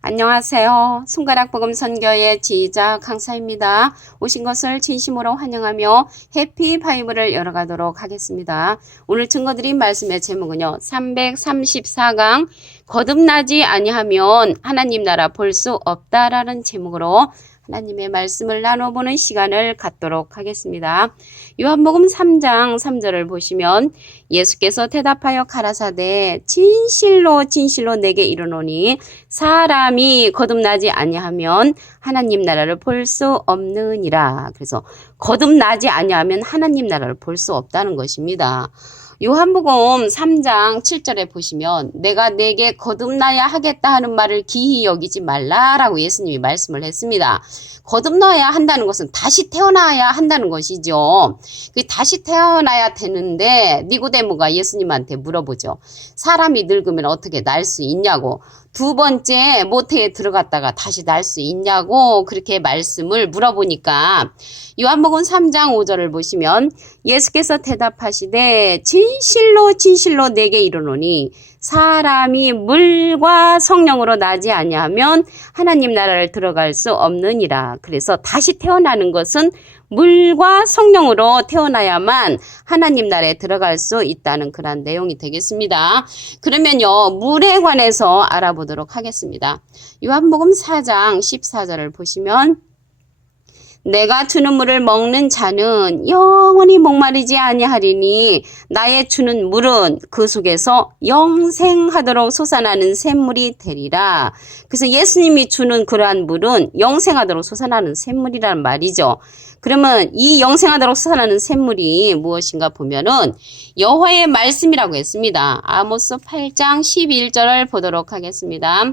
안녕하세요. 손가락 복음 선교의 지휘자 강사입니다. 오신 것을 진심으로 환영하며 해피 바이블을 열어가도록 하겠습니다. 오늘 증거드린 말씀의 제목은요. 334강 거듭나지 아니하면 하나님 나라 볼 수 없다라는 제목으로 하나님의 말씀을 나눠보는 시간을 갖도록 하겠습니다. 요한복음 3장 3절을 보시면 예수께서 대답하여 가라사대 진실로 진실로 내게 이르노니 사람이 거듭나지 아니하면 하나님 나라를 볼 수 없느니라. 그래서 거듭나지 아니하면 하나님 나라를 볼 수 없다는 것입니다. 요한복음 3장 7절에 보시면 내가 내게 거듭나야 하겠다 하는 말을 기히 여기지 말라라고 예수님이 말씀을 했습니다. 거듭나야 한다는 것은 다시 태어나야 한다는 것이죠. 그 다시 태어나야 되는데 니고데모가 예수님한테 물어보죠. 사람이 늙으면 어떻게 날 수 있냐고. 두 번째 모태에 들어갔다가 다시 날 수 있냐고 그렇게 말씀을 물어보니까 요한복음 3장 5절을 보시면 예수께서 대답하시되 진실로 진실로 내게 이르노니 사람이 물과 성령으로 나지 아니하면 하나님 나라를 들어갈 수 없느니라. 그래서 다시 태어나는 것은 물과 성령으로 태어나야만 하나님 나라에 들어갈 수 있다는 그런 내용이 되겠습니다. 그러면요, 물에 관해서 알아보도록 하겠습니다. 요한복음 4장 14절을 보시면 내가 주는 물을 먹는 자는 영원히 목마르지 아니하리니 나의 주는 물은 그 속에서 영생하도록 솟아나는 샘물이 되리라. 그래서 예수님이 주는 그러한 물은 영생하도록 솟아나는 샘물이라는 말이죠. 그러면 이 영생하도록 솟아나는 샘물이 무엇인가 보면은 여호와의 말씀이라고 했습니다. 아모스 8장 11절을 보도록 하겠습니다.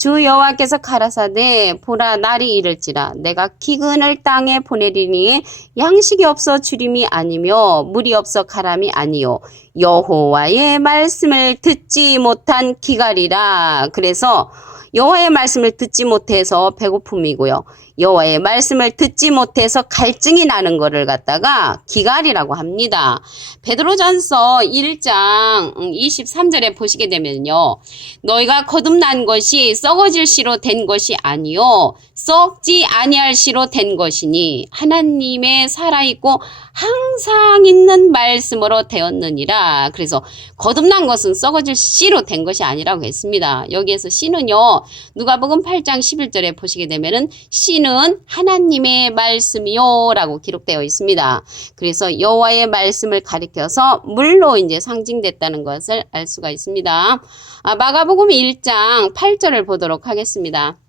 주 여호와께서 가라사대 보라 날이 이를지라. 내가 기근을 땅에 보내리니 양식이 없어 주림이 아니며 물이 없어 가람이 아니요. 여호와의 말씀을 듣지 못한 기갈이라. 그래서 여호와의 말씀을 듣지 못해서 배고픔이고요. 여호와의 말씀을 듣지 못해서 갈증이 나는 것을 갖다가 기갈이라고 합니다. 베드로전서 1장 23절에 보시게 되면요. 너희가 거듭난 것이 썩어질 시로 된 것이 아니요 썩지 아니할 시로 된 것이니 하나님의 살아 있고 항상 있는 말씀으로 되었느니라. 그래서 거듭난 것은 썩어질 씨로 된 것이 아니라고 했습니다. 여기에서 씨는요. 누가복음 8장 11절에 보시게 되면은 씨는 하나님의 말씀이요 라고 기록되어 있습니다. 그래서 여호와의 말씀을 가리켜서 물로 이제 상징됐다는 것을 알 수가 있습니다. 아, 마가복음 1장 8절을 보도록 하겠습니다.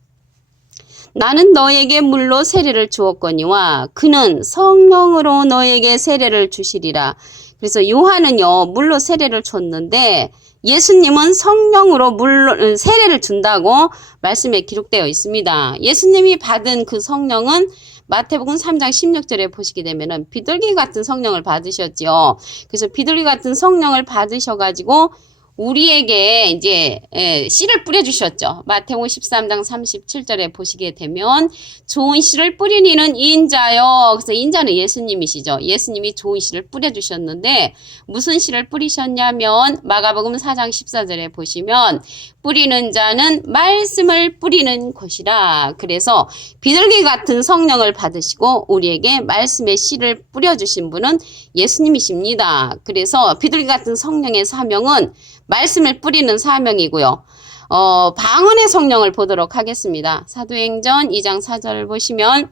나는 너에게 물로 세례를 주었거니와 그는 성령으로 너에게 세례를 주시리라. 그래서 요한은요 물로 세례를 줬는데 예수님은 성령으로 물로 세례를 준다고 말씀에 기록되어 있습니다. 예수님이 받은 그 성령은 마태복음 3장 16절에 보시게 되면은 비둘기 같은 성령을 받으셨죠. 그래서 비둘기 같은 성령을 받으셔 가지고 우리에게 이제 예, 씨를 뿌려 주셨죠. 마태복음 13장 37절에 보시게 되면 좋은 씨를 뿌린 이는 인자요. 그래서 인자는 예수님이시죠. 예수님이 좋은 씨를 뿌려 주셨는데 무슨 씨를 뿌리셨냐면 마가복음 4장 14절에 보시면 뿌리는 자는 말씀을 뿌리는 것이라. 그래서 비둘기 같은 성령을 받으시고 우리에게 말씀의 씨를 뿌려 주신 분은 예수님이십니다. 그래서 비둘기 같은 성령의 사명은 말씀을 뿌리는 사명이고요. 어, 방언의 성령을 보도록 하겠습니다. 사도행전 2장 4절을 보시면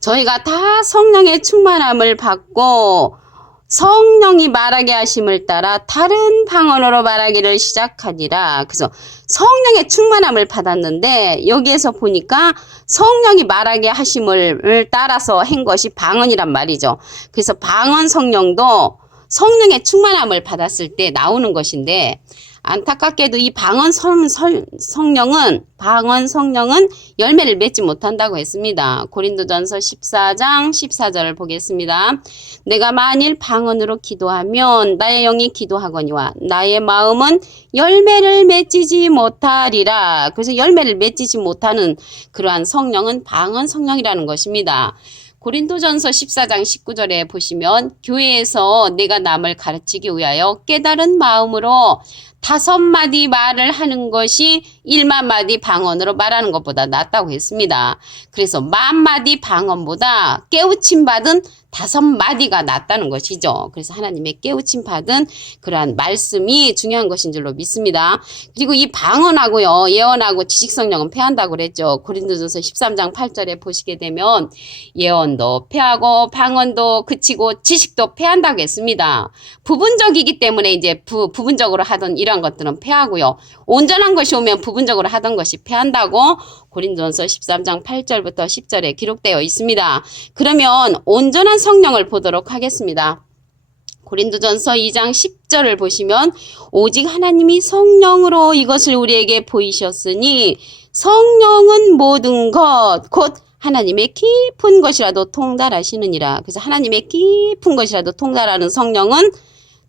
저희가 다 성령의 충만함을 받고 성령이 말하게 하심을 따라 다른 방언으로 말하기를 시작하니라. 그래서 성령의 충만함을 받았는데 여기에서 보니까 성령이 말하게 하심을 따라서 한 것이 방언이란 말이죠. 그래서 방언 성령도 성령의 충만함을 받았을 때 나오는 것인데 안타깝게도 이 방언 성령은 방언 성령은 열매를 맺지 못한다고 했습니다. 고린도전서 14장 14절을 보겠습니다. 내가 만일 방언으로 기도하면 나의 영이 기도하거니와 나의 마음은 열매를 맺지지 못하리라. 그래서 열매를 맺지지 못하는 그러한 성령은 방언 성령이라는 것입니다. 고린도전서 14장 19절에 보시면 교회에서 내가 남을 가르치기 위하여 깨달은 마음으로 다섯 마디 말을 하는 것이 일만 마디 방언으로 말하는 것보다 낫다고 했습니다. 그래서 만 마디 방언보다 깨우침 받은 다섯 마디가 낫다는 것이죠. 그래서 하나님의 깨우침 받은 그러한 말씀이 중요한 것인 줄로 믿습니다. 그리고 이 방언하고요, 예언하고 지식성령은 패한다고 그랬죠. 고린도전서 13장 8절에 보시게 되면 예언도 패하고 방언도 그치고 지식도 패한다고 했습니다. 부분적이기 때문에 이제 부, 부분적으로 하던 이런 것들은 패하고요. 온전한 것이 오면 부분적으로 하던 것이 패한다고 고린도전서 13장 8절부터 10절에 기록되어 있습니다. 그러면 온전한 성령을 보도록 하겠습니다. 고린도전서 2장 10절을 보시면 오직 하나님이 성령으로 이것을 우리에게 보이셨으니 성령은 모든 것 곧 하나님의 깊은 것이라도 통달하시느니라. 그래서 하나님의 깊은 것이라도 통달하는 성령은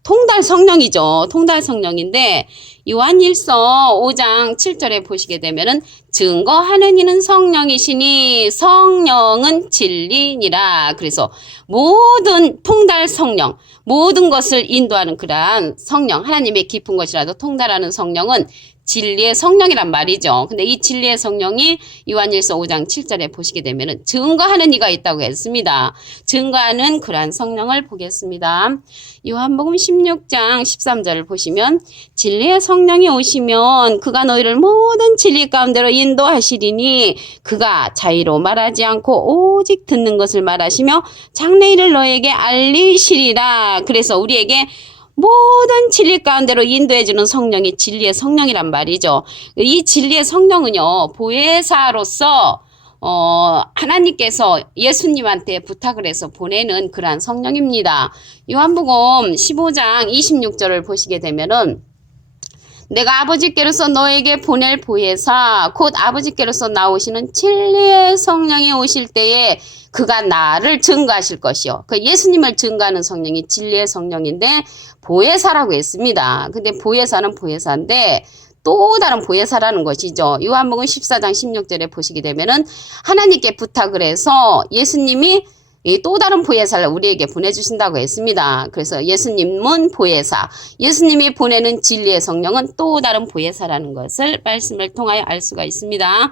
통달 성령이죠. 통달 성령인데 요한일서 5장 7절에 보시게 되면은 증거하는 이는 성령이시니 성령은 진리니라. 그래서 모든 통달 성령, 모든 것을 인도하는 그러한 성령, 하나님의 깊은 것이라도 통달하는 성령은 진리의 성령이란 말이죠. 근데 이 진리의 성령이 요한일서 5장 7절에 보시게 되면은 증거하는 이가 있다고 했습니다. 증거하는 그러한 성령을 보겠습니다. 요한복음 16장 13절을 보시면 진리의 성령이 오시면 그가 너희를 모든 진리 가운데로 인도하시리니 그가 자의로 말하지 않고 오직 듣는 것을 말하시며 장래일을 너에게 알리시리라. 그래서 우리에게 모든 진리 가운데로 인도해주는 성령이 진리의 성령이란 말이죠. 이 진리의 성령은요, 보혜사로서 어, 하나님께서 예수님한테 부탁을 해서 보내는 그러한 성령입니다. 요한복음 15장 26절을 보시게 되면은 내가 아버지께로서 너에게 보낼 보혜사 곧 아버지께로서 나오시는 진리의 성령이 오실 때에 그가 나를 증거하실 것이요. 그 예수님을 증거하는 성령이 진리의 성령인데 보혜사라고 했습니다. 근데 보혜사는 보혜사인데 또 다른 보혜사라는 것이죠. 요한복음 14장 16절에 보시게 되면은 하나님께 부탁을 해서 예수님이 이또 다른 보혜사를 우리에게 보내주신다고 했습니다. 그래서 예수님은 보혜사, 예수님이 보내는 진리의 성령은 또 다른 보혜사라는 것을 말씀을 통하여 알 수가 있습니다.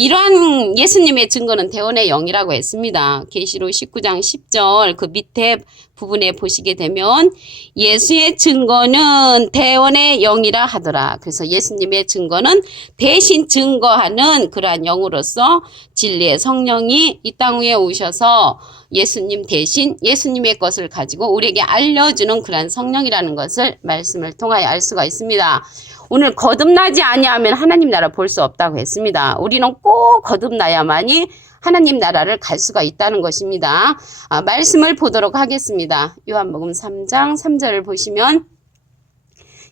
이러한 예수님의 증거는 대원의 영이라고 했습니다. 계시록 19장 10절 그 밑에 부분에 보시게 되면 예수의 증거는 대원의 영이라 하더라. 그래서 예수님의 증거는 대신 증거하는 그러한 영으로서 진리의 성령이 이 땅 위에 오셔서 예수님 대신 예수님의 것을 가지고 우리에게 알려주는 그러한 성령이라는 것을 말씀을 통하여 알 수가 있습니다. 오늘 거듭나지 아니하면 하나님 나라 볼 수 없다고 했습니다. 우리는 꼭 거듭나야만이 하나님 나라를 갈 수가 있다는 것입니다. 아, 말씀을 보도록 하겠습니다. 요한복음 3장 3절을 보시면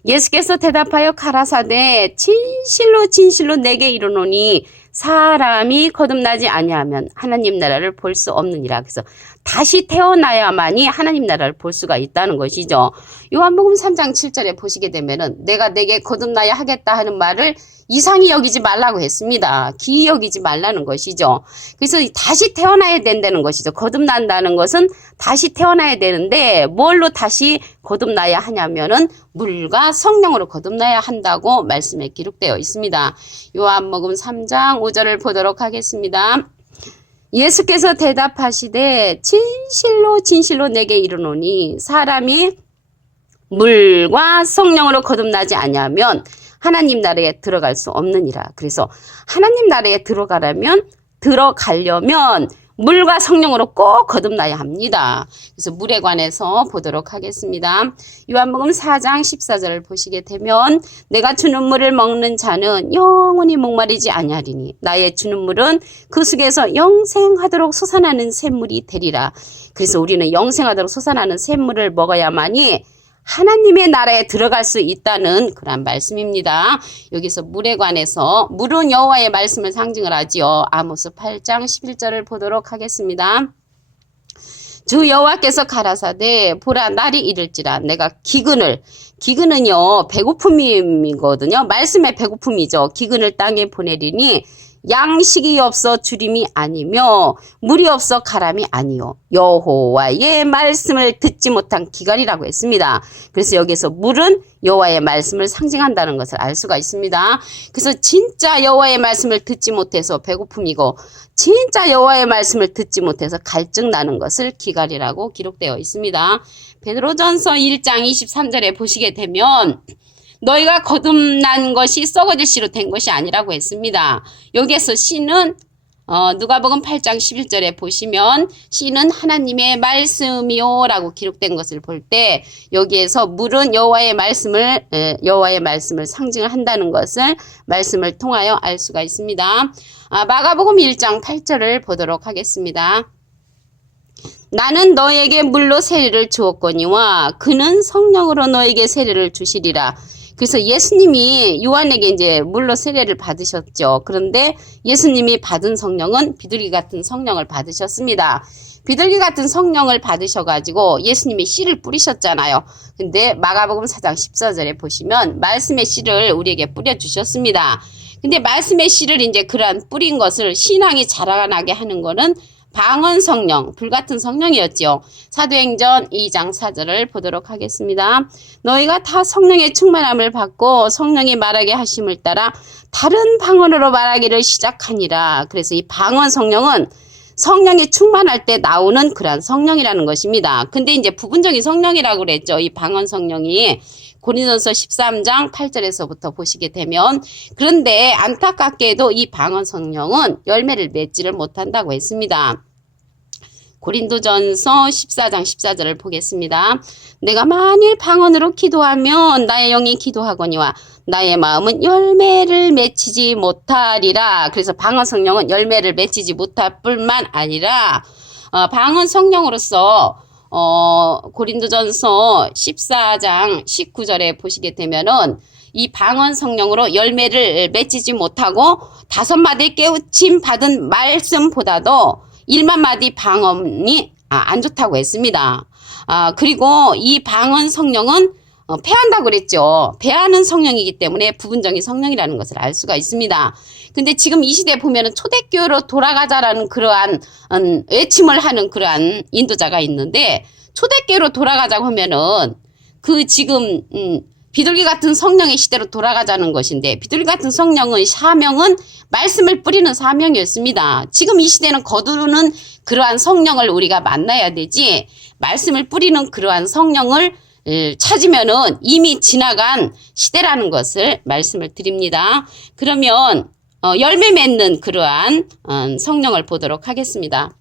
예수께서 대답하여 가라사대 진실로 진실로 내게 이르노니 사람이 거듭나지 아니하면 하나님 나라를 볼 수 없느니라. 그래서 다시 태어나야만이 하나님 나라를 볼 수가 있다는 것이죠. 요한복음 3장 7절에 보시게 되면은 내가 내게 거듭나야 하겠다 하는 말을 이상히 여기지 말라고 했습니다. 기이 여기지 말라는 것이죠. 그래서 다시 태어나야 된다는 것이죠. 거듭난다는 것은 다시 태어나야 되는데 뭘로 다시 거듭나야 하냐면은 물과 성령으로 거듭나야 한다고 말씀에 기록되어 있습니다. 요한복음 3장 5절을 보도록 하겠습니다. 예수께서 대답하시되 진실로 진실로 내게 이르노니 사람이 물과 성령으로 거듭나지 아니하면 하나님 나라에 들어갈 수 없느니라. 그래서 하나님 나라에 들어가려면 들어가려면 물과 성령으로 꼭 거듭나야 합니다. 그래서 물에 관해서 보도록 하겠습니다. 요한복음 4장 14절을 보시게 되면 내가 주는 물을 먹는 자는 영원히 목마르지 아니하리니 나의 주는 물은 그 속에서 영생하도록 솟아나는 샘물이 되리라. 그래서 우리는 영생하도록 솟아나는 샘물을 먹어야만이 하나님의 나라에 들어갈 수 있다는 그런 말씀입니다. 여기서 물에 관해서 물은 여호와의 말씀을 상징을 하지요. 아모스 8장 11절을 보도록 하겠습니다. 주 여호와께서 가라사대 보라 날이 이를지라 내가 기근을 기근은요 배고픔이거든요 말씀의 배고픔이죠 기근을 땅에 보내리니 양식이 없어 주림이 아니며 물이 없어 가람이 아니요 여호와의 말씀을 듣지 못한 기갈이라고 했습니다. 그래서 여기서 물은 여호와의 말씀을 상징한다는 것을 알 수가 있습니다. 그래서 진짜 여호와의 말씀을 듣지 못해서 배고픔이고 진짜 여호와의 말씀을 듣지 못해서 갈증 나는 것을 기갈이라고 기록되어 있습니다. 베드로전서 1장 23절에 보시게 되면 너희가 거듭난 것이 썩어질 씨로 된 것이 아니라고 했습니다. 여기에서 씨는 어, 누가복음 8장 11절에 보시면 씨는 하나님의 말씀이요라고 기록된 것을 볼 때 여기에서 물은 여호와의 말씀을 에, 여호와의 말씀을 상징을 한다는 것을 말씀을 통하여 알 수가 있습니다. 아, 마가복음 1장 8절을 보도록 하겠습니다. 나는 너에게 물로 세례를 주었거니와 그는 성령으로 너에게 세례를 주시리라. 그래서 예수님이 요한에게 이제 물로 세례를 받으셨죠. 그런데 예수님이 받은 성령은 비둘기 같은 성령을 받으셨습니다. 비둘기 같은 성령을 받으셔가지고 예수님이 씨를 뿌리셨잖아요. 근데 마가복음 4장 14절에 보시면 말씀의 씨를 우리에게 뿌려주셨습니다. 근데 말씀의 씨를 이제 그러한 뿌린 것을 신앙이 자라나게 하는 거는 방언 성령, 불같은 성령이었지요. 사도행전 2장 4절을 보도록 하겠습니다. 너희가 다 성령의 충만함을 받고 성령이 말하게 하심을 따라 다른 방언으로 말하기를 시작하니라. 그래서 이 방언 성령은 성령이 충만할 때 나오는 그러한 성령이라는 것입니다. 근데 이제 부분적인 성령이라고 그랬죠. 이 방언 성령이 고린도서 13장 8절에서부터 보시게 되면 그런데 안타깝게도 이 방언 성령은 열매를 맺지를 못한다고 했습니다. 고린도전서 14장 14절을 보겠습니다. 내가 만일 방언으로 기도하면 나의 영이 기도하거니와 나의 마음은 열매를 맺히지 못하리라. 그래서 방언 성령은 열매를 맺히지 못할 뿐만 아니라 어, 방언 성령으로서 어, 고린도전서 14장 19절에 보시게 되면은 이 방언 성령으로 열매를 맺히지 못하고 다섯 마디 깨우침 받은 말씀보다도 일만 마디 방언이 아, 안 좋다고 했습니다. 아, 그리고 이 방언 성령은 어, 패한다고 그랬죠. 패하는 성령이기 때문에 부분적인 성령이라는 것을 알 수가 있습니다. 근데 지금 이 시대에 보면은 초대교로 돌아가자라는 그러한 음, 외침을 하는 그러한 인도자가 있는데 초대교로 돌아가자고 하면은 그 지금 음, 비둘기 같은 성령의 시대로 돌아가자는 것인데 비둘기 같은 성령의 사명은 말씀을 뿌리는 사명이었습니다. 지금 이 시대는 거두는 그러한 성령을 우리가 만나야 되지 말씀을 뿌리는 그러한 성령을 찾으면은 이미 지나간 시대라는 것을 말씀을 드립니다. 그러면 어, 열매 맺는 그러한 어, 성령을 보도록 하겠습니다.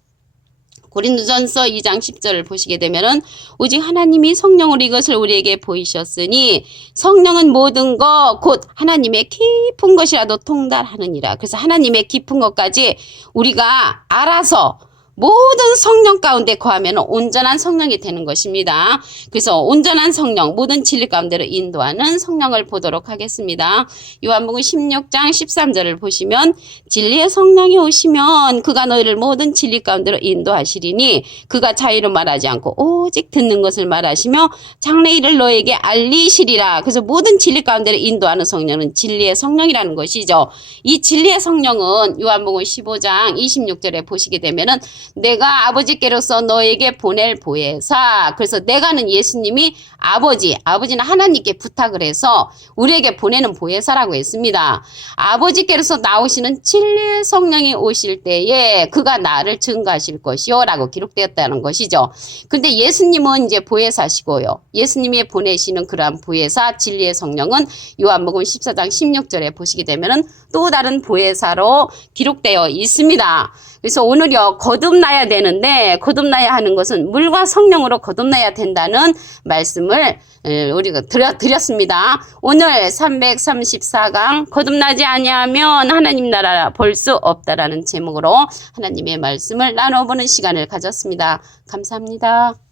고린도전서 2장 10절을 보시게 되면은 오직 하나님이 성령으로 이것을 우리에게 보이셨으니 성령은 모든 것 곧 하나님의 깊은 것이라도 통달하느니라. 그래서 하나님의 깊은 것까지 우리가 알아서 모든 성령 가운데 거하면 온전한 성령이 되는 것입니다. 그래서 온전한 성령, 모든 진리 가운데로 인도하는 성령을 보도록 하겠습니다. 요한복음 16장 13절을 보시면 진리의 성령이 오시면 그가 너희를 모든 진리 가운데로 인도하시리니 그가 자유로 말하지 않고 오직 듣는 것을 말하시며 장래일을 너에게 알리시리라. 그래서 모든 진리 가운데로 인도하는 성령은 진리의 성령이라는 것이죠. 이 진리의 성령은 요한복음 15장 26절에 보시게 되면은 내가 아버지께로서 너에게 보낼 보혜사. 그래서 내가는 예수님이 아버지, 아버지는 하나님께 부탁을 해서 우리에게 보내는 보혜사라고 했습니다. 아버지께로서 나오시는 진리의 성령이 오실 때에 그가 나를 증가하실 것이요. 라고 기록되었다는 것이죠. 근데 예수님은 이제 보혜사시고요. 예수님이 보내시는 그러한 보혜사, 진리의 성령은 요한복음 14장 16절에 보시게 되면은 또 다른 보혜사로 기록되어 있습니다. 그래서 오늘요 거듭 나야 되는데 거듭나야 하는 것은 물과 성령으로 거듭나야 된다는 말씀을 우리가 드렸, 드렸습니다. 오늘 334강 거듭나지 아니하면 하나님 나라 볼 수 없다라는 제목으로 하나님의 말씀을 나눠보는 시간을 가졌습니다. 감사합니다.